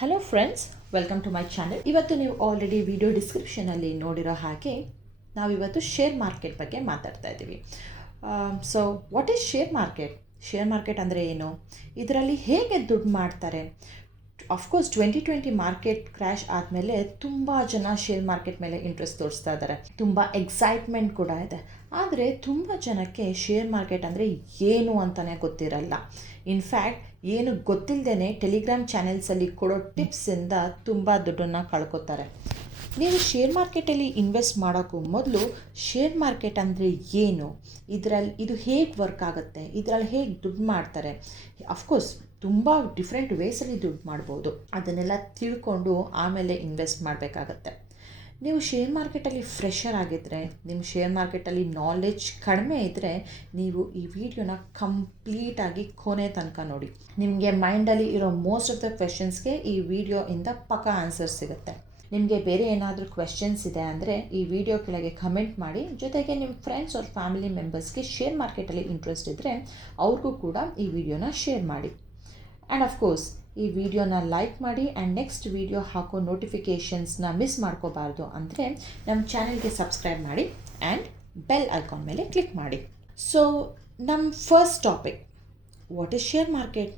Hello friends, welcome to my channel. ಇವತ್ತು ನೀವು already video ಡಿಸ್ಕ್ರಿಪ್ಷನಲ್ಲಿ ನೋಡಿರೋ ಹಾಗೆ ನಾವಿವತ್ತು ಶೇರ್ ಮಾರ್ಕೆಟ್ ಬಗ್ಗೆ ಮಾತಾಡ್ತಾ ಇದ್ದೀವಿ. So what is share market? Share market ಅಂದರೆ ಏನು? ಇದರಲ್ಲಿ ಹೇಗೆ ದುಡ್ಡು ಮಾಡ್ತಾರೆ? ಅಫ್ಕೋರ್ಸ್ 2020 ಮಾರ್ಕೆಟ್ ಕ್ರ್ಯಾಶ್ ಆದಮೇಲೆ ತುಂಬ ಜನ ಶೇರ್ ಮಾರ್ಕೆಟ್ ಮೇಲೆ ಇಂಟ್ರೆಸ್ಟ್ ತೋರಿಸ್ತಾ ಇದ್ದಾರೆ. ತುಂಬ ಎಕ್ಸೈಟ್ಮೆಂಟ್ ಕೂಡ ಇದೆ. ಆದರೆ ತುಂಬ ಜನಕ್ಕೆ ಶೇರ್ ಮಾರ್ಕೆಟ್ ಅಂದರೆ ಏನು ಅಂತಲೇ ಗೊತ್ತಿರಲ್ಲ. ಇನ್ಫ್ಯಾಕ್ಟ್ ಏನು ಗೊತ್ತಿಲ್ಲದೇ ಟೆಲಿಗ್ರಾಮ್ ಚಾನೆಲ್ಸಲ್ಲಿ ಕೊಡೋ ಟಿಪ್ಸಿಂದ ತುಂಬ ದುಡ್ಡನ್ನು ಕಳ್ಕೊತಾರೆ. ನೀವು ಶೇರ್ ಮಾರ್ಕೆಟಲ್ಲಿ ಇನ್ವೆಸ್ಟ್ ಮಾಡೋಕ್ಕೂ ಮೊದಲು ಶೇರ್ ಮಾರ್ಕೆಟ್ ಅಂದರೆ ಏನು, ಇದು ಹೇಗೆ ವರ್ಕ್ ಆಗುತ್ತೆ, ಇದರಲ್ಲಿ ಹೇಗೆ ದುಡ್ಡು ಮಾಡ್ತಾರೆ, ಅಫ್ಕೋರ್ಸ್ ತುಂಬ ಡಿಫ್ರೆಂಟ್ ವೇಸಲ್ಲಿ ದುಡ್ಡು ಮಾಡ್ಬೋದು, ಅದನ್ನೆಲ್ಲ ತಿಳ್ಕೊಂಡು ಆಮೇಲೆ ಇನ್ವೆಸ್ಟ್ ಮಾಡಬೇಕಾಗತ್ತೆ. ನೀವು ಶೇರ್ ಮಾರ್ಕೆಟಲ್ಲಿ ಫ್ರೆಷರ್ ಆಗಿದ್ದರೆ, ನಿಮ್ಮ ಶೇರ್ ಮಾರ್ಕೆಟಲ್ಲಿ ನಾಲೆಡ್ಜ್ ಕಡಿಮೆ ಇದ್ದರೆ, ನೀವು ಈ ವಿಡಿಯೋನ ಕಂಪ್ಲೀಟಾಗಿ ಕೊನೆ ತನಕ ನೋಡಿ. ನಿಮಗೆ ಮೈಂಡಲ್ಲಿ ಇರೋ ಮೋಸ್ಟ್ ಆಫ್ ದ ಕ್ವೆಶನ್ಸ್ಗೆ ಈ ವಿಡಿಯೋಯಿಂದ ಪಕ್ಕಾ ಆನ್ಸರ್ ಸಿಗುತ್ತೆ. ನಿಮಗೆ ಬೇರೆ ಏನಾದರೂ ಕ್ವೆಶನ್ಸ್ ಇದೆ ಅಂದರೆ ಈ ವಿಡಿಯೋ ಕೆಳಗೆ ಕಮೆಂಟ್ ಮಾಡಿ. ಜೊತೆಗೆ ನಿಮ್ಮ ಫ್ರೆಂಡ್ಸ್ ಅವ್ರ ಫ್ಯಾಮಿಲಿ ಮೆಂಬರ್ಸ್ಗೆ ಶೇರ್ ಮಾರ್ಕೆಟಲ್ಲಿ ಇಂಟ್ರೆಸ್ಟ್ ಇದ್ದರೆ ಅವ್ರಿಗೂ ಕೂಡ ಈ ವಿಡಿಯೋನ ಶೇರ್ ಮಾಡಿ. ಆ್ಯಂಡ್ ಅಫ್ಕೋರ್ಸ್ ಈ ವಿಡಿಯೋನ ಲೈಕ್ ಮಾಡಿ. ಆ್ಯಂಡ್ ನೆಕ್ಸ್ಟ್ ವಿಡಿಯೋ ಹಾಕೋ ನೋಟಿಫಿಕೇಷನ್ಸ್ನ ಮಿಸ್ ಮಾಡ್ಕೋಬಾರ್ದು ಅಂದರೆ ನಮ್ಮ ಚಾನೆಲ್ಗೆ ಸಬ್ಸ್ಕ್ರೈಬ್ ಮಾಡಿ ಆ್ಯಂಡ್ ಬೆಲ್ ಐಕಾನ್ ಮೇಲೆ ಕ್ಲಿಕ್ ಮಾಡಿ. ಸೊ ನಮ್ಮ first topic, what is share market?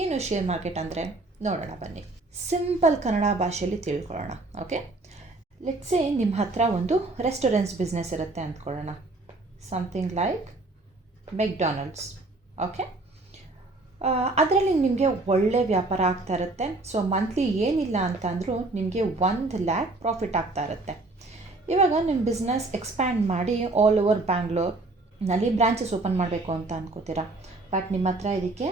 ಏನು ಶೇರ್ ಮಾರ್ಕೆಟ್ ಅಂದರೆ ನೋಡೋಣ ಬನ್ನಿ. ಸಿಂಪಲ್ ಕನ್ನಡ ಭಾಷೆಯಲ್ಲಿ ತಿಳ್ಕೊಳ್ಳೋಣ. ಓಕೆ, ಲೆಟ್ಸ್ ಸೇ ನಿಮ್ಮ ಹತ್ರ ಒಂದು ರೆಸ್ಟೋರೆಂಟ್ಸ್ ಬಿಸ್ನೆಸ್ ಇರುತ್ತೆ ಅಂದ್ಕೊಳ್ಳೋಣ. Something like McDonald's. ಓಕೆ, ಅದರಲ್ಲಿ ನಿಮಗೆ ಒಳ್ಳೆ ವ್ಯಾಪಾರ ಆಗ್ತಾ ಇರುತ್ತೆ. ಸೊ ಮಂತ್ಲಿ ಏನಿಲ್ಲ ಅಂತ ಅಂದರೂ ನಿಮಗೆ 1 lakh ಪ್ರಾಫಿಟ್ ಆಗ್ತಾ ಇರುತ್ತೆ. ಇವಾಗ ನಿಮ್ಮ ಬಿಸ್ನೆಸ್ ಎಕ್ಸ್ಪ್ಯಾಂಡ್ ಮಾಡಿ ಆಲ್ ಓವರ್ ಬ್ಯಾಂಗ್ಳೂರ್ನಲ್ಲಿ ಬ್ರಾಂಚಸ್ ಓಪನ್ ಮಾಡಬೇಕು ಅಂತ ಅಂದ್ಕೋತೀರಾ. ಬಟ್ ನಿಮ್ಮ ಹತ್ರ ಇದಕ್ಕೆ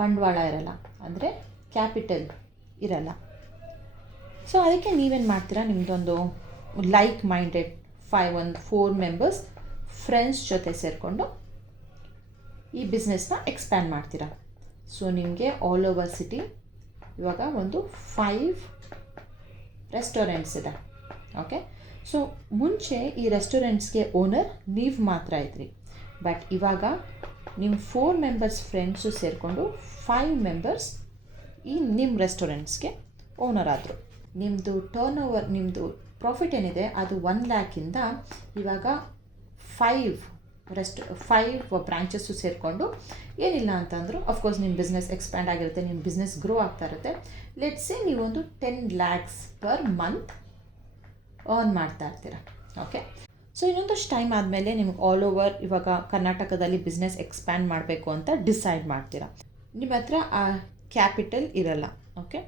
ಬಂಡವಾಳ ಇರಲ್ಲ, ಅಂದರೆ ಕ್ಯಾಪಿಟಲ್ ಇರಲ್ಲ. ಸೊ ಅದಕ್ಕೆ ನೀವೇನು ಮಾಡ್ತೀರಾ, ನಿಮ್ಮದೊಂದು ಲೈಕ್ ಮೈಂಡೆಡ್ 4 ಮೆಂಬರ್ಸ್ ಫ್ರೆಂಡ್ಸ್ ಜೊತೆ ಸೇರಿಕೊಂಡು ಈ ಬಿಸ್ನೆಸ್ನ ಎಕ್ಸ್ಪ್ಯಾಂಡ್ ಮಾಡ್ತೀರಾ. ಸೊ ನಿಮಗೆ ಆಲ್ ಓವರ್ ಸಿಟಿ ಇವಾಗ ಒಂದು 5 ರೆಸ್ಟೋರೆಂಟ್ಸ್ ಇದೆ. ಓಕೆ, ಸೊ ಮುಂಚೆ ಈ ರೆಸ್ಟೋರೆಂಟ್ಸ್ಗೆ ಓನರ್ ನೀವು ಮಾತ್ರ ಇದ್ರಿ. ಬಟ್ ಇವಾಗ ನಿಮ್ಮ 4 ಮೆಂಬರ್ಸ್ ಫ್ರೆಂಡ್ಸು ಸೇರಿಕೊಂಡು 5 ಮೆಂಬರ್ಸ್ ಈ ನಿಮ್ಮ ರೆಸ್ಟೋರೆಂಟ್ಸ್ಗೆ ಓನರ್ ಆದರು. ನಿಮ್ಮದು ಟರ್ನ್ ಓವರ್, ನಿಮ್ಮದು ಪ್ರಾಫಿಟ್ ಏನಿದೆ ಅದು 1 lakh ಇವಾಗ 5 ಬ್ರಾಂಚಸ್ಸು ಸೇರಿಕೊಂಡು ಏನಿಲ್ಲ ಅಂತಂದರೂ ಅಫ್ಕೋರ್ಸ್ ನಿಮ್ಮ ಬಿಸ್ನೆಸ್ ಎಕ್ಸ್ಪ್ಯಾಂಡ್ ಆಗಿರುತ್ತೆ, ನಿಮ್ಮ ಬಿಸ್ನೆಸ್ ಗ್ರೋ ಆಗ್ತಾ ಇರುತ್ತೆ. ಲೆಟ್ಸ್ ಸೇ ನೀವೊಂದು 10 lakhs ಪರ್ ಮಂತ್ ಅರ್ನ್ ಮಾಡ್ತಾ ಇರ್ತೀರ. ಓಕೆ, ಸೊ ಇನ್ನೊಂದಷ್ಟು ಟೈಮ್ ಆದಮೇಲೆ ನಿಮ್ಗೆ ಆಲ್ ಓವರ್ ಇವಾಗ ಕರ್ನಾಟಕದಲ್ಲಿ ಬಿಸ್ನೆಸ್ ಎಕ್ಸ್ಪ್ಯಾಂಡ್ ಮಾಡಬೇಕು ಅಂತ ಡಿಸೈಡ್ ಮಾಡ್ತೀರಾ. ನಿಮ್ಮ ಹತ್ರ ಆ ಕ್ಯಾಪಿಟಲ್ ಇರಲ್ಲ. ಓಕೆ,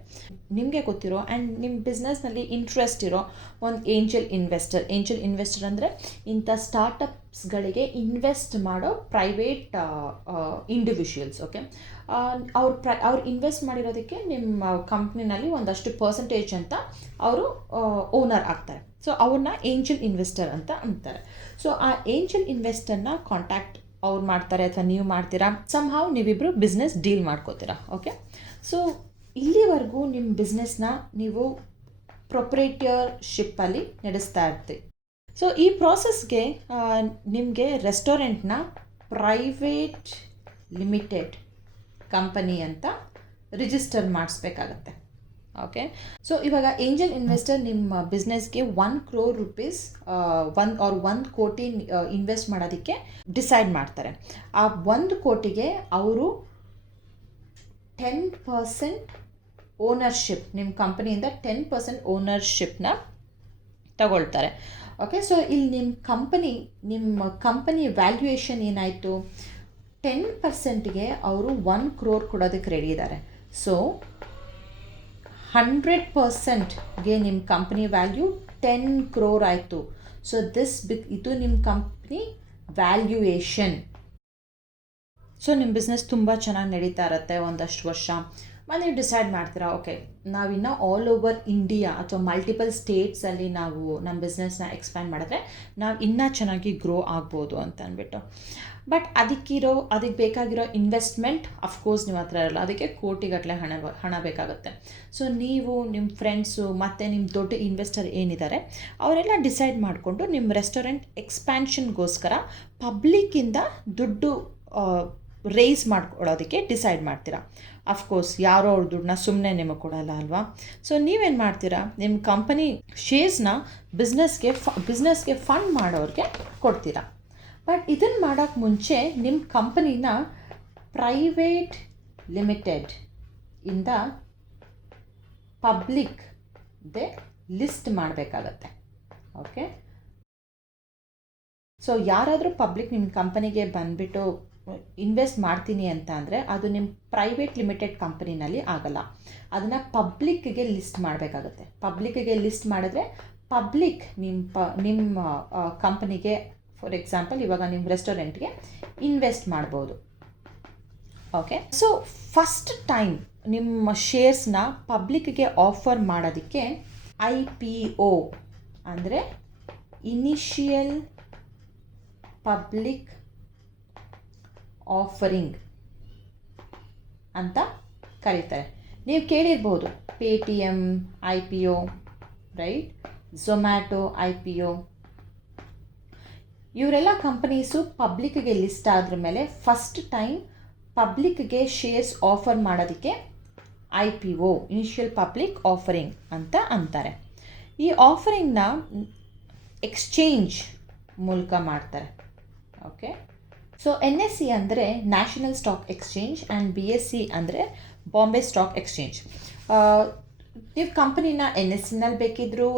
ನಿಮಗೆ ಗೊತ್ತಿರೋ ಆ್ಯಂಡ್ ನಿಮ್ಮ ಬಿಸ್ನೆಸ್ನಲ್ಲಿ ಇಂಟ್ರೆಸ್ಟ್ ಇರೋ ಒಂದು ಏಂಜಲ್ ಇನ್ವೆಸ್ಟರ್ ಅಂದರೆ ಇಂಥ ಸ್ಟಾರ್ಟಪ್ಸ್ಗಳಿಗೆ ಇನ್ವೆಸ್ಟ್ ಮಾಡೋ ಪ್ರೈವೇಟ್ ಇಂಡಿವಿಜುವಲ್ಸ್. ಓಕೆ, ಅವ್ರು ಇನ್ವೆಸ್ಟ್ ಮಾಡಿರೋದಕ್ಕೆ ನಿಮ್ಮ ಕಂಪ್ನಿನಲ್ಲಿ ಒಂದಷ್ಟು ಪರ್ಸೆಂಟೇಜ್ ಅಂತ ಅವರು ಓನರ್ ಆಗ್ತಾರೆ. ಸೊ ಅವ್ರನ್ನ ಏಂಜಲ್ ಇನ್ವೆಸ್ಟರ್ ಅಂತ ಅಂತಾರೆ. ಸೊ ಆ ಏಂಜಲ್ ಇನ್ವೆಸ್ಟರ್ನ ಕಾಂಟ್ಯಾಕ್ಟ್ ಅವ್ರು ಮಾಡ್ತಾರೆ ಅಥವಾ ನೀವು ಮಾಡ್ತೀರಾ. ಸಮ್ಹಾವ್ ನೀವಿಬ್ಬರು ಬಿಸ್ನೆಸ್ ಡೀಲ್ ಮಾಡ್ಕೋತೀರಾ. ಓಕೆ, ಸೊ ಇಲ್ಲಿವರೆಗೂ ನಿಮ್ಮ ಬಿಸ್ನೆಸ್ನ ನೀವು ಪ್ರೊಪ್ರೈಟರ್ಶಿಪ್ಪಲ್ಲಿ ನಡೆಸ್ತಾ ಇರ್ತೀವಿ. ಸೊ ಈ ಪ್ರಾಸೆಸ್ಗೆ ನಿಮಗೆ ರೆಸ್ಟೋರೆಂಟ್ನ ಪ್ರೈವೇಟ್ ಲಿಮಿಟೆಡ್ ಕಂಪನಿ ಅಂತ ರಿಜಿಸ್ಟರ್ ಮಾಡಿಸ್ಬೇಕಾಗತ್ತೆ. ಓಕೆ, ಸೊ ಇವಾಗ ಏಂಜಲ್ ಇನ್ವೆಸ್ಟರ್ ನಿಮ್ಮ ಬಿಸ್ನೆಸ್ಗೆ 1 crore rupees 1 ಕೋಟಿ ಇನ್ವೆಸ್ಟ್ ಮಾಡೋದಕ್ಕೆ ಡಿಸೈಡ್ ಮಾಡ್ತಾರೆ. ಆ 1 ಕೋಟಿಗೆ ಅವರು 10% ಓನರ್ಶಿಪ್, ನಿಮ್ಮ ಕಂಪನಿಯಿಂದ 10% ಓನರ್ಶಿಪ್ನ ತಗೊಳ್ತಾರೆ. ಓಕೆ, ಸೊ ಇಲ್ಲಿ ನಿಮ್ಮ ಕಂಪನಿ ವ್ಯಾಲ್ಯೂಯೇಷನ್ ಏನಾಯಿತು, 10%ಗೆ ಅವರು 1 crore ಕೊಡೋದಕ್ಕೆ ರೆಡಿ ಇದ್ದಾರೆ. ಸೊ 100%ಗೆ ನಿಮ್ಮ ಕಂಪ್ನಿ ವ್ಯಾಲ್ಯೂ 10 crore ಆಯಿತು. ಸೊ ಇದು ನಿಮ್ಮ ಕಂಪ್ನಿ ವ್ಯಾಲ್ಯೂಯೇಷನ್. ಸೊ ನಿಮ್ಮ ಬಿಸ್ನೆಸ್ ತುಂಬ ಚೆನ್ನಾಗಿ ನಡೀತಾ ಇರುತ್ತೆ ಒಂದಷ್ಟು ವರ್ಷ. ನೀವು ಡಿಸೈಡ್ ಮಾಡ್ತೀರಾ, ಓಕೆ ನಾವಿನ್ನು ಆಲ್ ಓವರ್ ಇಂಡಿಯಾ ಅಥವಾ ಮಲ್ಟಿಪಲ್ ಸ್ಟೇಟ್ಸಲ್ಲಿ ನಾವು ನಮ್ಮ ಬಿಸ್ನೆಸ್ನ ಎಕ್ಸ್ಪ್ಯಾಂಡ್ ಮಾಡಿದ್ರೆ ನಾವು ಇನ್ನೂ ಚೆನ್ನಾಗಿ ಗ್ರೋ ಆಗ್ಬೋದು ಅಂತ ಅಂದ್ಬಿಟ್ಟು. ಬಟ್ ಅದಕ್ಕೆ ಬೇಕಾಗಿರೋ ಇನ್ವೆಸ್ಟ್ಮೆಂಟ್ ಅಫ್ಕೋರ್ಸ್ ನಿಮ್ಮ ಹತ್ರ ಇರಲ್ಲ. ಅದಕ್ಕೆ ಕೋಟಿಗಟ್ಟಲೆ ಹಣ ಬೇಕಾಗುತ್ತೆ. ಸೊ ನೀವು, ನಿಮ್ಮ ಫ್ರೆಂಡ್ಸು ಮತ್ತು ನಿಮ್ಮ ದೊಡ್ಡ ಇನ್ವೆಸ್ಟರ್ ಏನಿದ್ದಾರೆ ಅವರೆಲ್ಲ ಡಿಸೈಡ್ ಮಾಡಿಕೊಂಡು ನಿಮ್ಮ ರೆಸ್ಟೋರೆಂಟ್ ಎಕ್ಸ್ಪ್ಯಾನ್ಷನ್ಗೋಸ್ಕರ ಪಬ್ಲಿಕ್ಕಿಂದ ದುಡ್ಡು ರೇಸ್ ಮಾಡ್ಕೊಳ್ಳೋದಕ್ಕೆ ಡಿಸೈಡ್ ಮಾಡ್ತೀರಾ. ಅಫ್ಕೋರ್ಸ್ ಯಾರೋ ಅವ್ರ ದುಡ್ಡನ್ನ ಸುಮ್ಮನೆ ನಿಮಗೆ ಕೊಡೋಲ್ಲ ಅಲ್ವಾ. ಸೊ ನೀವೇನು ಮಾಡ್ತೀರಾ, ನಿಮ್ಮ ಕಂಪನಿ ಶೇರ್ಸ್ನ ಬಿಸ್ನೆಸ್ಗೆ ಫಂಡ್ ಮಾಡೋರಿಗೆ ಕೊಡ್ತೀರಾ. ಬಟ್ ಇದನ್ನು ಮಾಡೋಕ್ಕೆ ಮುಂಚೆ ನಿಮ್ಮ ಕಂಪನಿನ ಪ್ರೈವೇಟ್ ಲಿಮಿಟೆಡ್ ಇಂದ ಪಬ್ಲಿಕ್ಗೆ ಲಿಸ್ಟ್ ಮಾಡಬೇಕಾಗತ್ತೆ. ಓಕೆ, ಸೊ ಯಾರಾದರೂ ಪಬ್ಲಿಕ್ ನಿಮ್ಮ ಕಂಪನಿಗೆ ಬಂದುಬಿಟ್ಟು ಇನ್ವೆಸ್ಟ್ ಮಾಡ್ತೀನಿ ಅಂತ ಅಂದರೆ ಅದು ನಿಮ್ಮ ಪ್ರೈವೇಟ್ ಲಿಮಿಟೆಡ್ ಕಂಪನಿನಲ್ಲಿ ಆಗಲ್ಲ. ಅದನ್ನು ಪಬ್ಲಿಕ್ಗೆ ಲಿಸ್ಟ್ ಮಾಡಬೇಕಾಗತ್ತೆ. ಪಬ್ಲಿಕ್ಗೆ ಲಿಸ್ಟ್ ಮಾಡಿದ್ರೆ ಪಬ್ಲಿಕ್ ನಿಮ್ಮ ಕಂಪನಿಗೆ, ಫಾರ್ ಎಕ್ಸಾಂಪಲ್ ಇವಾಗ ನಿಮ್ಮ ರೆಸ್ಟೋರೆಂಟ್ಗೆ ಇನ್ವೆಸ್ಟ್ ಮಾಡ್ಬೋದು. ಓಕೆ, ಸೊ ಫಸ್ಟ್ ಟೈಮ್ ನಿಮ್ಮ ಶೇರ್ಸ್ನ ಪಬ್ಲಿಕ್ಗೆ ಆಫರ್ ಮಾಡೋದಕ್ಕೆ IPO ಅಂದರೆ ಇನಿಷಿಯಲ್ ಪಬ್ಲಿಕ್ ಆಫರಿಂಗ್ ಅಂತ ಕರೀತಾರೆ. ನೀವು ಕೇಳಿರ್ಬೋದು Paytm IPO, right, Zomato IPO. ಇವರೆಲ್ಲ ಕಂಪನೀಸು ಪಬ್ಲಿಕ್ಗೆ ಲಿಸ್ಟ್ ಆದ್ರ ಮೇಲೆ ಫಸ್ಟ್ ಟೈಮ್ ಪಬ್ಲಿಕ್ಗೆ ಶೇರ್ಸ್ ಆಫರ್ ಮಾಡೋದಕ್ಕೆ IPO ಇನಿಷಿಯಲ್ ಪಬ್ಲಿಕ್ ಆಫರಿಂಗ್ ಅಂತ ಅಂತಾರೆ. ಈ ಆಫರಿಂಗ್ನ ಎಕ್ಸ್ಚೇಂಜ್ ಮೂಲಕ ಮಾಡ್ತಾರೆ. ಓಕೆ, ಸೊ NSE ಅಂದರೆ national stock exchange and BSE ಅಂದರೆ ಬಾಂಬೆ ಸ್ಟಾಕ್ ಎಕ್ಸ್ಚೇಂಜ್. ನೀವು ಕಂಪನಿನ NSEನಲ್ಲಿ ಬೇಕಿದ್ರೂ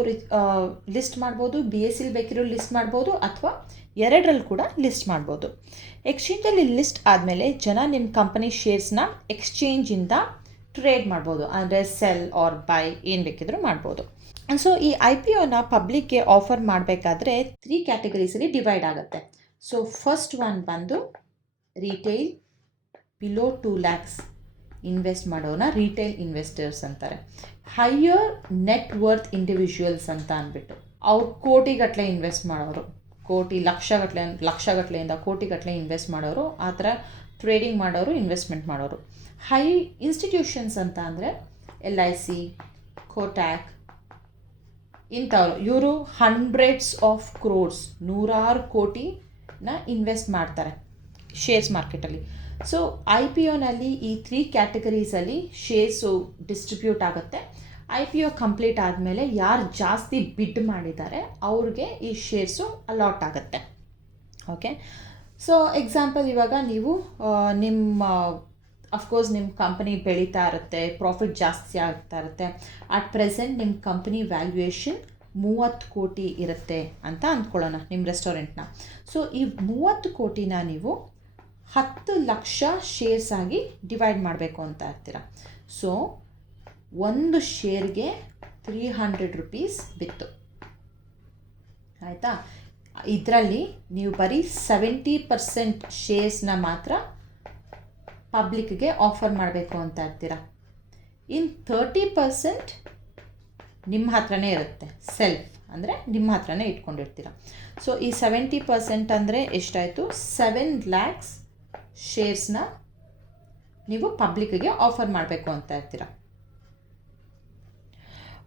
ಲಿಸ್ಟ್ ಮಾಡ್ಬೋದು, BSEಲಿ ಬೇಕಿದ್ರೂ ಲಿಸ್ಟ್ ಮಾಡ್ಬೋದು, ಅಥವಾ ಎರಡರಲ್ಲಿ ಕೂಡ ಲಿಸ್ಟ್ ಮಾಡ್ಬೋದು. ಎಕ್ಸ್ಚೇಂಜಲ್ಲಿ ಲಿಸ್ಟ್ ಆದಮೇಲೆ ಜನ ನಿಮ್ಮ ಕಂಪನಿ ಶೇರ್ಸ್ನ ಎಕ್ಸ್ಚೇಂಜಿಂದ ಟ್ರೇಡ್ ಮಾಡ್ಬೋದು, ಅಂದರೆ ಸೆಲ್ ಆರ್ ಬೈ ಏನು ಬೇಕಿದ್ರೂ ಮಾಡ್ಬೋದು. ಸೊ ಈ IPOನ ಪಬ್ಲಿಕ್ಗೆ ಆಫರ್ ಮಾಡಬೇಕಾದ್ರೆ 3 ಕ್ಯಾಟಗರೀಸಲ್ಲಿ ಡಿವೈಡ್ ಆಗುತ್ತೆ. ಸೊ ಫಸ್ಟ್ ಒನ್ ಬಂದು ರಿಟೇಲ್, ಬಿಲೋ 2 lakhs ಇನ್ವೆಸ್ಟ್ ಮಾಡೋನ ರಿಟೇಲ್ ಇನ್ವೆಸ್ಟರ್ಸ್ ಅಂತಾರೆ. ಹೈಯರ್ ನೆಟ್ ವರ್ತ್ ಇಂಡಿವಿಜುವಲ್ಸ್ ಅಂತ ಅಂದ್ಬಿಟ್ಟು ಅವ್ರು ಕೋಟಿಗಟ್ಟಲೆ ಇನ್ವೆಸ್ಟ್ ಮಾಡೋರು, ಲಕ್ಷಗಟ್ಟಲೆಯಿಂದ ಕೋಟಿಗಟ್ಟಲೆ ಇನ್ವೆಸ್ಟ್ ಮಾಡೋರು, ಆ ಥರ ಟ್ರೇಡಿಂಗ್ ಮಾಡೋರು, ಇನ್ವೆಸ್ಟ್ಮೆಂಟ್ ಮಾಡೋರು. ಹೈ ಇನ್ಸ್ಟಿಟ್ಯೂಷನ್ಸ್ ಅಂತ ಅಂದರೆ LIC, ಕೋಟ್ಯಾಕ್ ಇಂಥವ್ರು, ಇವರು ಹಂಡ್ರೆಡ್ಸ್ ಆಫ್ ಕ್ರೋರ್ಸ್, ನೂರಾರು ಕೋಟಿನ ಇನ್ವೆಸ್ಟ್ ಮಾಡ್ತಾರೆ ಶೇರ್ಸ್ ಮಾರ್ಕೆಟಲ್ಲಿ. ಸೊ IPOನಲ್ಲಿ ಈ 3 ಕ್ಯಾಟಗರೀಸಲ್ಲಿ ಶೇರ್ಸು ಡಿಸ್ಟ್ರಿಬ್ಯೂಟ್ ಆಗುತ್ತೆ. IPO ಕಂಪ್ಲೀಟ್ ಆದಮೇಲೆ ಯಾರು ಜಾಸ್ತಿ ಬಿಡ್ ಮಾಡಿದ್ದಾರೆ ಅವ್ರಿಗೆ ಈ ಶೇರ್ಸು ಅಲಾಟ್ ಆಗುತ್ತೆ. ಓಕೆ, ಸೊ ಎಕ್ಸಾಂಪಲ್ ಇವಾಗ ನೀವು ಅಫ್ಕೋರ್ಸ್ ನಿಮ್ಮ ಕಂಪನಿ ಬೆಳೀತಾ ಇರುತ್ತೆ, ಪ್ರಾಫಿಟ್ ಜಾಸ್ತಿ ಆಗ್ತಾ ಇರುತ್ತೆ. ಅಟ್ ಪ್ರೆಸೆಂಟ್ ನಿಮ್ಮ ಕಂಪನಿ ವ್ಯಾಲ್ಯೂಯೇಷನ್ 30 ಕೋಟಿ ಇರುತ್ತೆ ಅಂತ ಅಂದ್ಕೊಳ್ಳೋಣ ನಿಮ್ಮ ರೆಸ್ಟೋರೆಂಟ್ನ. ಸೊ ಈ 30 ಕೋಟಿನ ನೀವು 10 ಲಕ್ಷ ಶೇರ್ಸ್ ಆಗಿ ಡಿವೈಡ್ ಮಾಡಬೇಕು ಅಂತ ಇರ್ತೀರ. ಸೊ ಒಂದು ಶೇರ್ಗೆ 300 ರೂಪೀಸ್ ಬಿತ್ತು, ಆಯಿತಾ. ಇದರಲ್ಲಿ ನೀವು ಬರೀ 70% ಶೇರ್ಸ್ನ ಮಾತ್ರ ಪಬ್ಲಿಕ್ಗೆ ಆಫರ್ ಮಾಡಬೇಕು ಅಂತ ಇರ್ತೀರ. ಇನ್ನು 30% ನಿಮ್ಮ ಹತ್ರನೇ ಇರುತ್ತೆ, ಸೆಲ್ಫ್ ಅಂದರೆ ನಿಮ್ಮ ಹತ್ರನೇ ಇಟ್ಕೊಂಡಿರ್ತೀರ. ಸೊ ಈ 70% ಅಂದರೆ ಎಷ್ಟಾಯಿತು, 7 lakhs ಶೇರ್ಸ್ನ ನೀವು ಪಬ್ಲಿಕ್ಗೆ ಆಫರ್ ಮಾಡಬೇಕು ಅಂತ ಇರ್ತೀರ.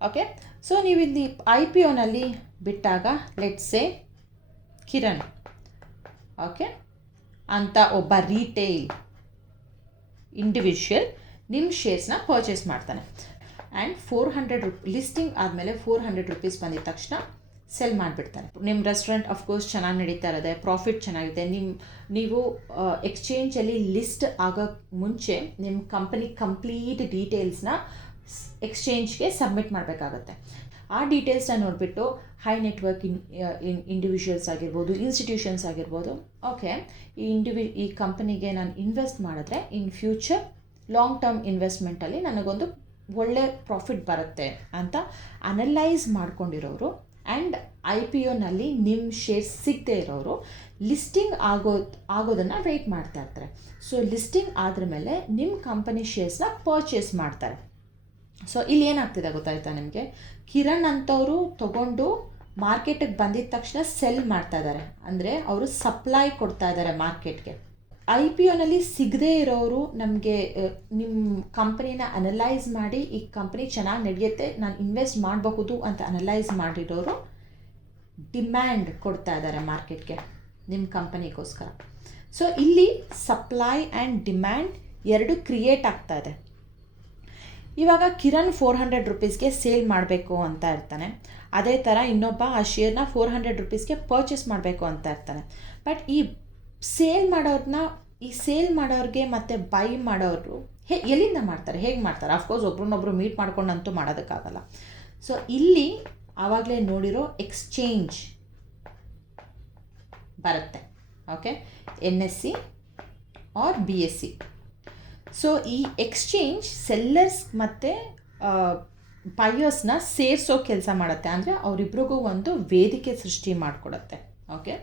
ಓಕೆ, ಸೊ ನೀವು ಇಲ್ಲಿ IPOನಲ್ಲಿ ಬಿಟ್ಟಾಗ ಲೆಟ್ಸ್ ಸೇ ಕಿರಣ್ ಓಕೆ ಅಂತ ಒಬ್ಬ ರಿಟೇಲ್ ಇಂಡಿವಿಜುವಲ್ ನಿಮ್ಮ ಶೇರ್ಸ್ನ ಪರ್ಚೇಸ್ ಮಾಡ್ತಾನೆ. ಆ್ಯಂಡ್ 400 ಲಿಸ್ಟಿಂಗ್ ಆದಮೇಲೆ 400 ರೂಪೀಸ್ ಬಂದಿದ ತಕ್ಷಣ ಸೆಲ್ ಮಾಡಿಬಿಡ್ತಾರೆ. ನಿಮ್ಮ ರೆಸ್ಟೋರೆಂಟ್ ಅಫ್ಕೋರ್ಸ್ ಚೆನ್ನಾಗಿ ನಡೀತಾ ಇರೋದೆ, ಪ್ರಾಫಿಟ್ ಚೆನ್ನಾಗಿದೆ. ನೀವು ಎಕ್ಸ್ಚೇಂಜಲ್ಲಿ ಲಿಸ್ಟ್ ಆಗೋಕ್ಕೆ ಮುಂಚೆ ನಿಮ್ಮ ಕಂಪನಿ ಕಂಪ್ಲೀಟ್ ಡೀಟೇಲ್ಸ್ನ ಎಕ್ಸ್ಚೇಂಜ್ಗೆ ಸಬ್ಮಿಟ್ ಮಾಡಬೇಕಾಗತ್ತೆ. ಆ ಡೀಟೇಲ್ಸ್ನ ನೋಡಿಬಿಟ್ಟು ಹೈ ನೆಟ್ವರ್ಕ್ ಇಂಡಿವಿಜುವಲ್ಸ್ ಆಗಿರ್ಬೋದು, ಇನ್ಸ್ಟಿಟ್ಯೂಷನ್ಸ್ ಆಗಿರ್ಬೋದು, ಓಕೆ ಈ ಕಂಪನಿಗೆ ನಾನು ಇನ್ವೆಸ್ಟ್ ಮಾಡಿದ್ರೆ ಇನ್ ಫ್ಯೂಚರ್ ಲಾಂಗ್ ಟರ್ಮ್ ಇನ್ವೆಸ್ಟ್ಮೆಂಟಲ್ಲಿ ನನಗೊಂದು ಒಳ್ಳೆ ಪ್ರಾಫಿಟ್ ಬರುತ್ತೆ ಅಂತ ಅನಲೈಸ್ ಮಾಡ್ಕೊಂಡಿರೋರು ಆ್ಯಂಡ್ IPOನಲ್ಲಿ ನಿಮ್ಮ ಶೇರ್ಸ್ ಸಿಗದೆ ಇರೋರು ಲಿಸ್ಟಿಂಗ್ ಆಗೋದನ್ನು ವೆಯ್ಟ್ ಮಾಡ್ತಾ ಇರ್ತಾರೆ. ಸೊ ಲಿಸ್ಟಿಂಗ್ ಆದ್ರ ಮೇಲೆ ನಿಮ್ಮ ಕಂಪನಿ ಶೇರ್ಸ್ನ ಪರ್ಚೇಸ್ ಮಾಡ್ತಾರೆ. ಸೊ ಇಲ್ಲಿ ಏನಾಗ್ತಿದೆ ಗೊತ್ತಾಯ್ತಾ ನಿಮಗೆ, ಕಿರಣ್ ಅಂತವರು ತೊಗೊಂಡು ಮಾರ್ಕೆಟಿಗೆ ಬಂದಿದ ತಕ್ಷಣ ಸೆಲ್ ಮಾಡ್ತಾ ಇದ್ದಾರೆ, ಅಂದರೆ ಅವರು ಸಪ್ಲೈ ಕೊಡ್ತಾ ಇದ್ದಾರೆ ಮಾರ್ಕೆಟ್ಗೆ. IPOನಲ್ಲಿ ಸಿಗದೇ ಇರೋರು ನಮಗೆ ನಿಮ್ಮ ಕಂಪನಿನ ಅನಲೈಸ್ ಮಾಡಿ ಈ ಕಂಪನಿ ಚೆನ್ನಾಗಿ ನಡೆಯುತ್ತೆ, ನಾನು ಇನ್ವೆಸ್ಟ್ ಮಾಡಬಹುದು ಅಂತ ಅನಲೈಸ್ ಮಾಡಿರೋರು ಡಿಮ್ಯಾಂಡ್ ಕೊಡ್ತಾ ಇದ್ದಾರೆ ಮಾರ್ಕೆಟ್ಗೆ ನಿಮ್ಮ ಕಂಪನಿಗೋಸ್ಕರ. ಸೊ ಇಲ್ಲಿ ಸಪ್ಲೈ ಆ್ಯಂಡ್ ಡಿಮ್ಯಾಂಡ್ ಎರಡು ಕ್ರಿಯೇಟ್ ಆಗ್ತಾ ಇದೆ. ಇವಾಗ ಕಿರಣ್ 400 ರುಪೀಸ್ಗೆ ಸೇಲ್ ಮಾಡಬೇಕು ಅಂತ ಇರ್ತಾನೆ. ಅದೇ ಥರ ಇನ್ನೊಬ್ಬ ಆ ಶೇರ್ನ 400 ರುಪೀಸ್ಗೆ ಪರ್ಚೇಸ್ ಮಾಡಬೇಕು ಅಂತ ಇರ್ತಾನೆ. ಬಟ್ ಈ ಸೇಲ್ ಮಾಡೋರಿಗೆ ಮತ್ತು ಬೈ ಮಾಡೋರು ಎಲ್ಲಿಂದ ಮಾಡ್ತಾರೆ, ಹೇಗೆ ಮಾಡ್ತಾರೆ? ಅಫ್ಕೋರ್ಸ್ ಒಬ್ರನ್ನೊಬ್ರು ಮೀಟ್ ಮಾಡ್ಕೊಂಡಂತೂ ಮಾಡೋದಕ್ಕಾಗಲ್ಲ. ಸೊ ಇಲ್ಲಿ ಆವಾಗಲೇ ನೋಡಿರೋ ಎಕ್ಸ್ಚೇಂಜ್ ಬರುತ್ತೆ. Okay, NSE or BSE. So ಈ ಎಕ್ಸ್ಚೇಂಜ್ ಸೆಲ್ಲರ್ಸ್ ಮತ್ತು ಬೈಯರ್ಸ್ನ ಸೇರಿಸೋ ಕೆಲಸ ಮಾಡುತ್ತೆ. ಅಂದರೆ ಅವರಿಬ್ರಿಗೂ ಒಂದು ವೇದಿಕೆ ಸೃಷ್ಟಿ ಮಾಡಿಕೊಡುತ್ತೆ. ಓಕೆ,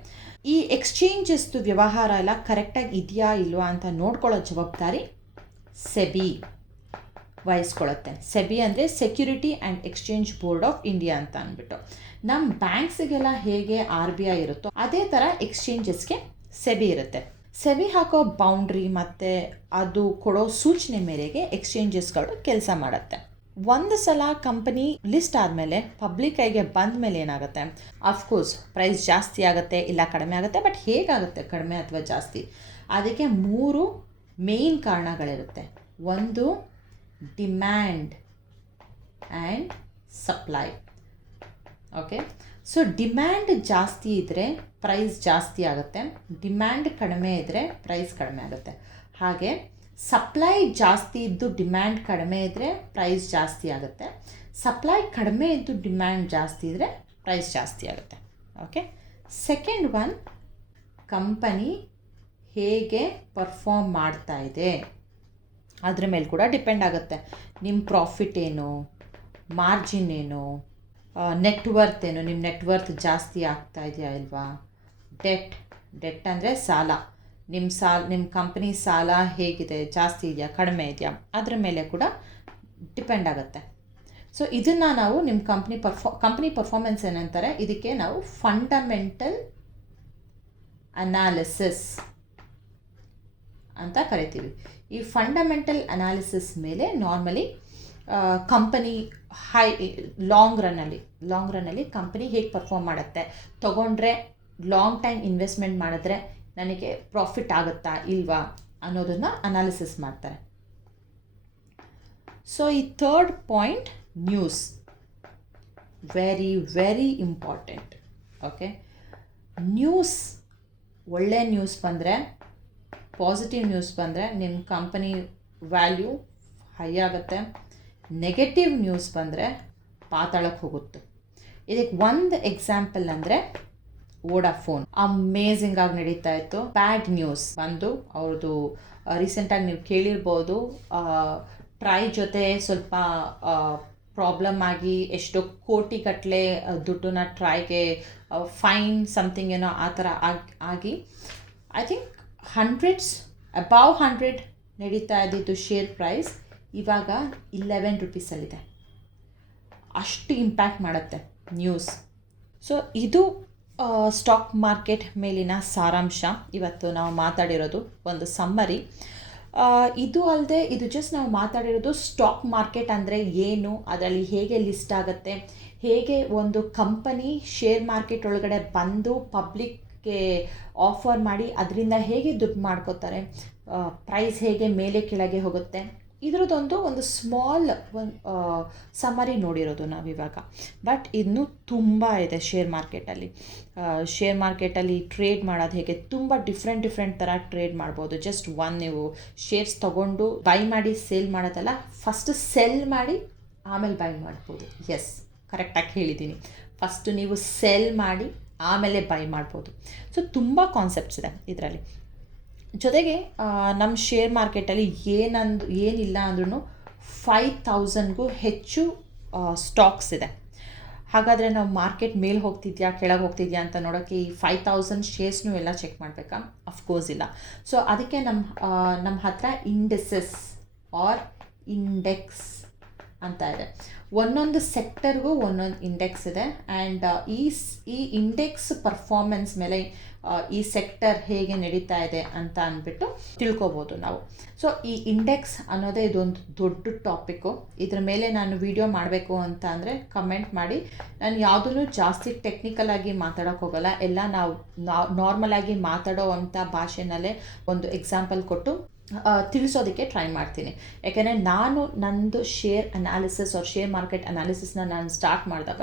ಈ ಎಕ್ಸ್ಚೇಂಜಸ್ದು ವ್ಯವಹಾರ ಎಲ್ಲ ಕರೆಕ್ಟಾಗಿ ಇದೆಯಾ ಇಲ್ವಾ ಅಂತ ನೋಡ್ಕೊಳ್ಳೋ ಜವಾಬ್ದಾರಿ ಸೆಬಿ ವಹಿಸ್ಕೊಳ್ಳುತ್ತೆ. ಸೆಬಿ ಅಂದರೆ security and exchange board of India ಅಂತ ಅಂದ್ಬಿಟ್ಟು. ನಮ್ಮ ಬ್ಯಾಂಕ್ಸಿಗೆಲ್ಲ ಹೇಗೆ RBI ಇರುತ್ತೋ ಅದೇ ಥರ ಎಕ್ಸ್ಚೇಂಜಸ್ಗೆ ಸೆಬಿ ಇರುತ್ತೆ. ಸೆಬಿ ಹಾಕೋ ಬೌಂಡ್ರಿ ಮತ್ತು ಅದು ಕೊಡೋ ಸೂಚನೆ ಮೇರೆಗೆ ಎಕ್ಸ್ಚೇಂಜಸ್ಗಳು ಕೆಲಸ ಮಾಡುತ್ತೆ. ಒಂದು ಸಲ ಕಂಪನಿ ಲಿಸ್ಟ್ ಆದಮೇಲೆ ಪಬ್ಲಿಕ್ ಕೈಗೆ ಬಂದ ಮೇಲೆ ಏನಾಗುತ್ತೆ, ಅಫ್ಕೋರ್ಸ್ ಪ್ರೈಸ್ ಜಾಸ್ತಿ ಆಗುತ್ತೆ, ಇಲ್ಲ ಕಡಿಮೆ ಆಗುತ್ತೆ. ಬಟ್ ಹೇಗಾಗುತ್ತೆ ಕಡಿಮೆ ಅಥವಾ ಜಾಸ್ತಿ? ಅದಕ್ಕೆ 3 ಮೇಯ್ನ್ ಕಾರಣಗಳಿರುತ್ತೆ. ಒಂದು demand and supply. Okay, so demand ಜಾಸ್ತಿ ಇದ್ದರೆ ಪ್ರೈಸ್ ಜಾಸ್ತಿ ಆಗುತ್ತೆ, ಡಿಮ್ಯಾಂಡ್ ಕಡಿಮೆ ಇದ್ದರೆ ಪ್ರೈಸ್ ಕಡಿಮೆ ಆಗುತ್ತೆ. ಹಾಗೆ ಸಪ್ಲೈ ಜಾಸ್ತಿ ಇದ್ದು ಡಿಮ್ಯಾಂಡ್ ಕಡಿಮೆ ಇದ್ದರೆ ಪ್ರೈಸ್ ಜಾಸ್ತಿ ಆಗುತ್ತೆ, ಸಪ್ಲೈ ಕಡಿಮೆ ಇದ್ದು ಡಿಮ್ಯಾಂಡ್ ಜಾಸ್ತಿ ಇದ್ದರೆ ಪ್ರೈಸ್ ಜಾಸ್ತಿ ಆಗುತ್ತೆ. ಓಕೆ, ಸೆಕೆಂಡ್ ಒನ್, ಕಂಪನಿ ಹೇಗೆ ಪರ್ಫಾರ್ಮ್ ಮಾಡ್ತಾ ಇದೆ ಅದ್ರ ಮೇಲೆ ಕೂಡ ಡಿಪೆಂಡ್ ಆಗುತ್ತೆ. ನಿಮ್ಮ ಪ್ರಾಫಿಟ್ ಏನು, ಮಾರ್ಜಿನ್ ಏನು, ನೆಟ್ವರ್ತ್ ಏನು, ನಿಮ್ಮ ನೆಟ್ವರ್ತ್ ಜಾಸ್ತಿ ಆಗ್ತಾ ಇದೆಯಾ ಇಲ್ವಾ, ಡೆಟ್ ಅಂದರೆ ಸಾಲ, ನಿಮ್ಮ ಕಂಪ್ನಿ ಸಾಲ ಹೇಗಿದೆ, ಜಾಸ್ತಿ ಇದೆಯಾ ಕಡಿಮೆ ಇದೆಯಾ, ಅದ್ರ ಮೇಲೆ ಕೂಡ ಡಿಪೆಂಡ್ ಆಗುತ್ತೆ. ಸೊ ಇದನ್ನು ನಾವು ನಿಮ್ಮ ಕಂಪ್ನಿ ಪರ್ಫಾರ್ಮೆನ್ಸ್ ಏನಂತಾರೆ, ಇದಕ್ಕೆ ನಾವು ಫಂಡಮೆಂಟಲ್ ಅನಾಲಿಸಿಸ್ ಅಂತ ಕರಿತೀವಿ. ಈ ಫಂಡಮೆಂಟಲ್ ಅನಾಲಿಸಿಸ್ ಮೇಲೆ ನಾರ್ಮಲಿ ಕಂಪನಿ ಲಾಂಗ್ ರನ್ನಲ್ಲಿ ಕಂಪನಿ ಹೇಗೆ ಪರ್ಫಾರ್ಮ್ ಮಾಡುತ್ತೆ, ತೊಗೊಂಡ್ರೆ ಲಾಂಗ್ ಟೈಮ್ ಇನ್ವೆಸ್ಟ್ಮೆಂಟ್ ಮಾಡಿದ್ರೆ ನನಗೆ ಪ್ರಾಫಿಟ್ ಆಗುತ್ತಾ ಇಲ್ವಾ ಅನ್ನೋದನ್ನು ಅನಾಲಿಸಿಸ್ ಮಾಡ್ತಾರೆ. ಸೊ ಈ third point, news, very very important. Okay, news, ಒಳ್ಳೆ ನ್ಯೂಸ್ ಬಂದರೆ, ಪಾಸಿಟಿವ್ ನ್ಯೂಸ್ ಬಂದರೆ ನಿಮ್ಮ ಕಂಪನಿ ವ್ಯಾಲ್ಯೂ ಹೈ ಆಗುತ್ತೆ. ನೆಗೆಟಿವ್ ನ್ಯೂಸ್ ಬಂದರೆ ಪಾತಾಳಕ್ಕೆ ಹೋಗುತ್ತೆ. ಇದಕ್ಕೆ ಒಂದು ಎಕ್ಸಾಂಪಲ್ ಅಂದರೆ ವೋಡಾಫೋನ್ ಅಮೇಝಿಂಗ್ ಆಗಿ ನಡೀತಾ ಇತ್ತು. ಬ್ಯಾಡ್ ನ್ಯೂಸ್ ಬಂದು ಅವ್ರದ್ದು ರೀಸೆಂಟಾಗಿ ನೀವು ಕೇಳಿರ್ಬೋದು, ಟ್ರೈ ಜೊತೆ ಸ್ವಲ್ಪ ಪ್ರಾಬ್ಲಮ್ ಆಗಿ ಎಷ್ಟೋ ಕೋಟಿಗಟ್ಟಲೆ ದುಡ್ಡನ್ನ ಟ್ರೈಗೆ ಫೈನ್ ಸಮಥಿಂಗ್ ಏನೋ ಆ ಥರ ಆಗಿ ಐ ಥಿಂಕ್ ಅಬೌವ್ 100 ನಡೀತಾ ಇದ್ದಿದ್ದು ಶೇರ್ ಪ್ರೈಸ್ ಇವಾಗ 11 ರೂಪೀಸಲ್ಲಿದೆ. ಅಷ್ಟು ಇಂಪ್ಯಾಕ್ಟ್ ಮಾಡುತ್ತೆ ನ್ಯೂಸ್. ಸೊ ಇದು ಸ್ಟಾಕ್ ಮಾರ್ಕೆಟ್ ಮೇಲಿನ ಸಾರಾಂಶ. ಇವತ್ತು ನಾವು ಮಾತಾಡಿರೋದು ಒಂದು ಸಮ್ಮರಿ. ಇದು ಅಲ್ಲದೆ ಇದು ಜಸ್ಟ್ ನಾವು ಮಾತಾಡಿರೋದು ಸ್ಟಾಕ್ ಮಾರ್ಕೆಟ್ ಅಂದರೆ ಏನು, ಅದರಲ್ಲಿ ಹೇಗೆ ಲಿಸ್ಟ್ ಆಗುತ್ತೆ, ಹೇಗೆ ಒಂದು ಕಂಪನಿ ಶೇರ್ ಮಾರ್ಕೆಟ್ ಒಳಗಡೆ ಬಂದು ಪಬ್ಲಿಕ್ಗೆ ಆಫರ್ ಮಾಡಿ ಅದರಿಂದ ಹೇಗೆ ದುಡ್ಡು ಮಾಡ್ಕೋತಾರೆ, ಪ್ರೈಸ್ ಹೇಗೆ ಮೇಲೆ ಕೆಳಗೆ ಹೋಗುತ್ತೆ, ಇದರದ್ದೊಂದು ಸ್ಮಾಲ್ ಸಮರಿ ನೋಡಿರೋದು ನಾವಿವಾಗ. ಬಟ್ ಇನ್ನೂ ತುಂಬ ಇದೆ ಶೇರ್ ಮಾರ್ಕೆಟಲ್ಲಿ ಟ್ರೇಡ್ ಮಾಡೋದು ಹೇಗೆ, ತುಂಬ ಡಿಫ್ರೆಂಟ್ ಥರ ಟ್ರೇಡ್ ಮಾಡ್ಬೋದು. ಜಸ್ಟ್ ನೀವು ಶೇರ್ಸ್ ತೊಗೊಂಡು ಬೈ ಮಾಡಿ ಸೇಲ್ ಮಾಡೋದಲ್ಲ, ಫಸ್ಟ್ ಸೆಲ್ ಮಾಡಿ ಆಮೇಲೆ ಬೈ ಮಾಡ್ಬೋದು. ಎಸ್, ಕರೆಕ್ಟಾಗಿ ಹೇಳಿದ್ದೀನಿ. ಫಸ್ಟು ನೀವು ಸೆಲ್ ಮಾಡಿ ಆಮೇಲೆ ಬೈ ಮಾಡ್ಬೋದು. ಸೊ ತುಂಬ ಕಾನ್ಸೆಪ್ಟ್ಸ್ ಇದೆ ಇದರಲ್ಲಿ. ಜೊತೆಗೆ ನಮ್ಮ ಶೇರ್ ಮಾರ್ಕೆಟಲ್ಲಿ ಏನಿಲ್ಲ ಅಂದ್ರೂ 5000ಗೂ ಹೆಚ್ಚು ಸ್ಟಾಕ್ಸ್ ಇದೆ. ಹಾಗಾದರೆ ನಾವು ಮಾರ್ಕೆಟ್ ಮೇಲೆ ಹೋಗ್ತಿದ್ಯಾ ಕೆಳಗೆ ಹೋಗ್ತಿದ್ಯಾ ಅಂತ ನೋಡೋಕ್ಕೆ ಈ 5000 ಶೇರ್ಸ್ನೂ ಎಲ್ಲ ಚೆಕ್ ಮಾಡಬೇಕಾ? ಅಫ್ಕೋರ್ಸ್ ಇಲ್ಲ. ಸೊ ಅದಕ್ಕೆ ನಮ್ಮ ಹತ್ರ ಇಂಡೆಕ್ಸ್ ಅಂತ ಇದೆ. ಒಂದೊಂದು ಸೆಕ್ಟರ್ಗೂ ಒಂದೊಂದು ಇಂಡೆಕ್ಸ್ ಇದೆ. ಆ್ಯಂಡ್ ಈ ಇಂಡೆಕ್ಸ್ ಪರ್ಫಾರ್ಮೆನ್ಸ್ ಮೇಲೆ ಈ ಸೆಕ್ಟರ್ ಹೇಗೆ ನಡೀತಾ ಇದೆ ಅಂತ ಅಂದ್ಬಿಟ್ಟು ತಿಳ್ಕೊಬೋದು ನಾವು. ಸೊ ಈ ಇಂಡೆಕ್ಸ್ ಅನ್ನೋದೇ ಇದೊಂದು ದೊಡ್ಡ ಟಾಪಿಕ್ಕು. ಇದ್ರ ಮೇಲೆ ನಾನು ವಿಡಿಯೋ ಮಾಡಬೇಕು ಅಂತ ಅಂದರೆ ಕಮೆಂಟ್ ಮಾಡಿ. ನಾನು ಯಾವುದೂ ಜಾಸ್ತಿ ಟೆಕ್ನಿಕಲಾಗಿ ಮಾತಾಡೋಕ್ಕೆ ಹೋಗಲ್ಲ. ಎಲ್ಲ ನಾವು ನಾರ್ಮಲಾಗಿ ಮಾತಾಡೋ ಅಂಥ ಭಾಷೆನಲ್ಲೇ ಒಂದು ಎಕ್ಸಾಂಪಲ್ ಕೊಟ್ಟು ತಿಳಿಸೋದಕ್ಕೆ ಟ್ರೈ ಮಾಡ್ತೀನಿ. ಯಾಕೆಂದರೆ ನಾನು ನಂದು share analysis or share market ಅನಾಲಿಸಿಸ್ನ ನಾನು ಸ್ಟಾರ್ಟ್ ಮಾಡಿದಾಗ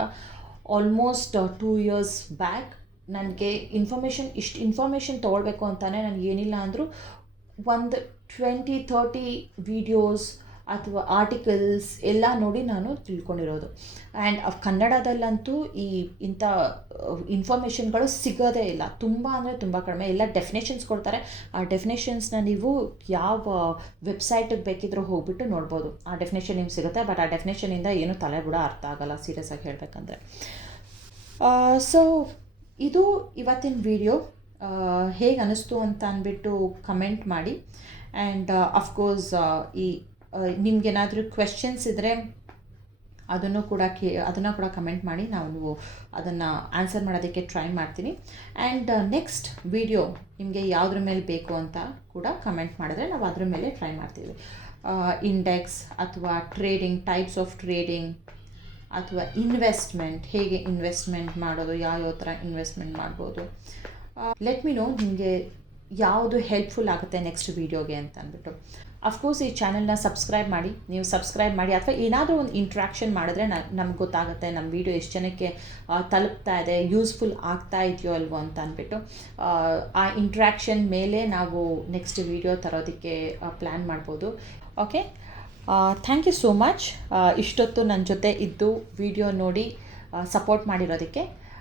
ಆಲ್ಮೋಸ್ಟ್ 2 years ಬ್ಯಾಕ್ ನನಗೆ ಇಷ್ಟು ಇನ್ಫಾರ್ಮೇಷನ್ ತೊಗೊಳ್ಬೇಕು ಅಂತಲೇ ನನಗೆ ಏನಿಲ್ಲ ಅಂದರೂ ಒಂದು 20-30 ವೀಡಿಯೋಸ್ ಅಥವಾ ಆರ್ಟಿಕಲ್ಸ್ ಎಲ್ಲ ನೋಡಿ ನಾನು ತಿಳ್ಕೊಂಡಿರೋದು. ಆ್ಯಂಡ್ ಕನ್ನಡದಲ್ಲಂತೂ ಇಂಥ ಇನ್ಫಾರ್ಮೇಷನ್ಗಳು ಸಿಗೋದೇ ಇಲ್ಲ. ತುಂಬ ಅಂದರೆ ತುಂಬ ಕಡಿಮೆ. ಎಲ್ಲ ಡೆಫಿನೇಷನ್ಸ್ ಕೊಡ್ತಾರೆ. ಆ ಡೆಫಿನೇಷನ್ಸ್ನ ನೀವು ಯಾವ ವೆಬ್ಸೈಟಿಗೆ ಬೇಕಿದ್ರೂ ಹೋಗ್ಬಿಟ್ಟು ನೋಡ್ಬೋದು. ಆ ಡೆಫಿನೇಷನ್ ನಿಮ್ಗೆ ಸಿಗುತ್ತೆ. ಬಟ್ ಆ ಡೆಫಿನೇಷನಿಂದ ಏನೂ ತಲೆ ಕೂಡ ಅರ್ಥ ಆಗೋಲ್ಲ, ಸೀರಿಯಸ್ಸಾಗಿ ಹೇಳಬೇಕಂದ್ರೆ. ಸೊ ಇದು ಇವತ್ತಿನ ವಿಡಿಯೋ. ಹೇಗೆ ಅನ್ನಿಸ್ತು ಅಂತ ಅಂದ್ಬಿಟ್ಟು ಕಮೆಂಟ್ ಮಾಡಿ. ಆ್ಯಂಡ್ ಅಫ್ಕೋರ್ಸ್ ನಿಮ್ಗೇನಾದರೂ ಕ್ವೆಶ್ಚನ್ಸ್ ಇದ್ದರೆ ಅದನ್ನು ಕೂಡ ಕಮೆಂಟ್ ಮಾಡಿ. ನಾವು ಅದನ್ನು ಆನ್ಸರ್ ಮಾಡೋದಕ್ಕೆ ಟ್ರೈ ಮಾಡ್ತೀನಿ. ಆ್ಯಂಡ್ ನೆಕ್ಸ್ಟ್ ವಿಡಿಯೋ ನಿಮಗೆ ಯಾವುದ್ರ ಮೇಲೆ ಬೇಕು ಅಂತ ಕೂಡ ಕಮೆಂಟ್ ಮಾಡಿದ್ರೆ ನಾವು ಅದ್ರ ಮೇಲೆ ಟ್ರೈ ಮಾಡ್ತೀವಿ. ಇಂಡೆಕ್ಸ್ ಅಥವಾ ಟ್ರೇಡಿಂಗ್, ಟೈಪ್ಸ್ ಆಫ್ ಟ್ರೇಡಿಂಗ್, ಅಥವಾ ಇನ್ವೆಸ್ಟ್ಮೆಂಟ್, ಹೇಗೆ ಇನ್ವೆಸ್ಟ್ಮೆಂಟ್ ಮಾಡೋದು, ಯಾವ ಥರ ಇನ್ವೆಸ್ಟ್ಮೆಂಟ್ ಮಾಡ್ಬೋದು. ಲೆಟ್ ಮಿ ನೋ ನಿಮಗೆ ಯಾವುದು ಹೆಲ್ಪ್ಫುಲ್ ಆಗುತ್ತೆ ನೆಕ್ಸ್ಟ್ ವೀಡಿಯೋಗೆ ಅಂತ ಅಂದ್ಬಿಟ್ಟು. ಅಫ್ಕೋರ್ಸ್ ಈ ಚಾನಲ್ನ ಸಬ್ಸ್ಕ್ರೈಬ್ ಮಾಡಿ. ನೀವು ಸಬ್ಸ್ಕ್ರೈಬ್ ಮಾಡಿ ಅಥವಾ ಏನಾದರೂ ಒಂದು ಇಂಟ್ರ್ಯಾಕ್ಷನ್ ಮಾಡಿದ್ರೆ ನಮ್ಗೆ ಗೊತ್ತಾಗುತ್ತೆ ನಮ್ಮ ವೀಡಿಯೋ ಎಷ್ಟು ಜನಕ್ಕೆ ತಲುಪ್ತಾ ಇದೆ, ಯೂಸ್ಫುಲ್ ಆಗ್ತಾ ಇದೆಯೋ ಅಲ್ವೋ ಅಂತ ಅಂದ್ಬಿಟ್ಟು. ಆ ಇಂಟ್ರ್ಯಾಕ್ಷನ್ ಮೇಲೆ ನಾವು ನೆಕ್ಸ್ಟ್ ವೀಡಿಯೋ ತರೋದಕ್ಕೆ ಪ್ಲ್ಯಾನ್ ಮಾಡ್ಬೋದು. Okay, thank you so much. ಇಷ್ಟೊತ್ತು ನನ್ನ ಜೊತೆ ಇದ್ದು ವಿಡಿಯೋ ನೋಡಿ ಸಪೋರ್ಟ್ ಮಾಡಿರೋದಕ್ಕೆ.